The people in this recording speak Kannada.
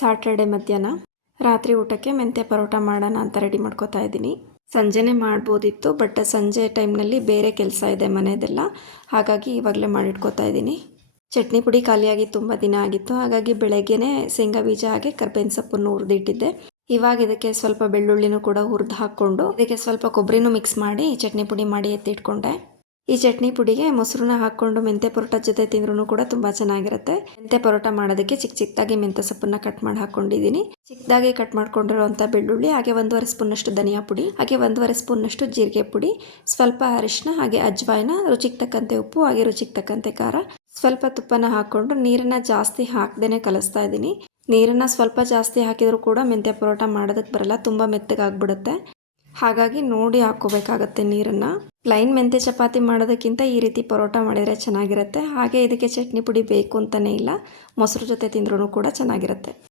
ಸಾಟರ್ಡೆ ಮಧ್ಯಾಹ್ನ ರಾತ್ರಿ ಊಟಕ್ಕೆ ಮೆಂತ್ಯ ಪರೋಟ ಮಾಡೋಣ ಅಂತ ರೆಡಿ ಮಾಡ್ಕೋತಾ ಇದ್ದೀನಿ. ಸಂಜೆನೇ ಮಾಡ್ಬೋದಿತ್ತು, ಬಟ್ ಸಂಜೆ ಟೈಮ್ನಲ್ಲಿ ಬೇರೆ ಕೆಲಸ ಇದೆ ಮನೆಯದೆಲ್ಲ, ಹಾಗಾಗಿ ಇವಾಗಲೇ ಮಾಡಿಟ್ಕೋತಾ ಇದ್ದೀನಿ. ಚಟ್ನಿ ಪುಡಿ ಖಾಲಿಯಾಗಿ ತುಂಬ ದಿನ ಆಗಿತ್ತು, ಹಾಗಾಗಿ ಬೆಳಗ್ಗೆನೇ ಶೇಂಗಾ ಬೀಜ ಹಾಗೆ ಕರ್ಬೇವಿನ ಸೊಪ್ಪನ್ನು ಹುರಿದಿಟ್ಟಿದ್ದೆ. ಇವಾಗ ಇದಕ್ಕೆ ಸ್ವಲ್ಪ ಬೆಳ್ಳುಳ್ಳಿನೂ ಕೂಡ ಹುರಿದು ಹಾಕ್ಕೊಂಡು ಇದಕ್ಕೆ ಸ್ವಲ್ಪ ಕೊಬ್ಬರಿನೂ ಮಿಕ್ಸ್ ಮಾಡಿ ಚಟ್ನಿ ಪುಡಿ ಮಾಡಿ ಎತ್ತಿಟ್ಕೊಂಡೆ. ಈ ಚಟ್ನಿ ಪುಡಿಗೆ ಮೊಸರನ್ನ ಹಾಕ್ಕೊಂಡು ಮೆಂತ್ಯ ಪರೋಟ ಜೊತೆ ತಿಂದ್ರೂ ಕೂಡ ತುಂಬ ಚೆನ್ನಾಗಿರುತ್ತೆ. ಮೆಂತ್ಯ ಪರೋಟ ಮಾಡೋದಕ್ಕೆ ಚಿಕ್ಕ ಚಿಕ್ಕದಾಗಿ ಮೆಂತ್ಯ ಸೊಪ್ಪನ್ನ ಕಟ್ ಮಾಡಿ ಹಾಕ್ಕೊಂಡಿದ್ದೀನಿ. ಚಿಕ್ಕದಾಗಿ ಕಟ್ ಮಾಡ್ಕೊಂಡಿರುವಂಥ ಬೆಳ್ಳುಳ್ಳಿ, ಹಾಗೆ 1.5 ಸ್ಪೂನಷ್ಟು ಧನಿಯಾ ಪುಡಿ, ಹಾಗೆ 1.5 ಸ್ಪೂನಷ್ಟು ಜೀರಿಗೆ ಪುಡಿ, ಸ್ವಲ್ಪ ಅರಿಶಿನ, ಹಾಗೆ ಅಜ್ವಾಯಿನ, ರುಚಿಗೆ ತಕ್ಕಂತೆ ಉಪ್ಪು, ಹಾಗೆ ರುಚಿಗೆ ತಕ್ಕಂತೆ ಖಾರ, ಸ್ವಲ್ಪ ತುಪ್ಪನ ಹಾಕ್ಕೊಂಡು ನೀರನ್ನು ಜಾಸ್ತಿ ಹಾಕ್ದೇ ಕಲಿಸ್ತಾ ಇದ್ದೀನಿ. ನೀರನ್ನು ಸ್ವಲ್ಪ ಜಾಸ್ತಿ ಹಾಕಿದರೂ ಕೂಡ ಮೆಂತ್ಯ ಪರೋಟ ಮಾಡೋದಕ್ಕೆ ಬರಲ್ಲ, ತುಂಬ ಮೆತ್ತಗಾಗ್ಬಿಡುತ್ತೆ. ಹಾಗಾಗಿ ನೋಡಿ ಹಾಕ್ಕೋಬೇಕಾಗತ್ತೆ ನೀರನ್ನು. ಪ್ಲೈನ್ ಮೆಂತ್ಯ ಚಪಾತಿ ಮಾಡೋದಕ್ಕಿಂತ ಈ ರೀತಿ ಪರೋಟ ಮಾಡಿದರೆ ಚೆನ್ನಾಗಿರುತ್ತೆ. ಹಾಗೆ ಇದಕ್ಕೆ ಚಟ್ನಿ ಪುಡಿ ಬೇಕು ಅಂತಲೇ ಇಲ್ಲ, ಮೊಸರು ಜೊತೆ ತಿಂದ್ರೂ ಕೂಡ ಚೆನ್ನಾಗಿರುತ್ತೆ.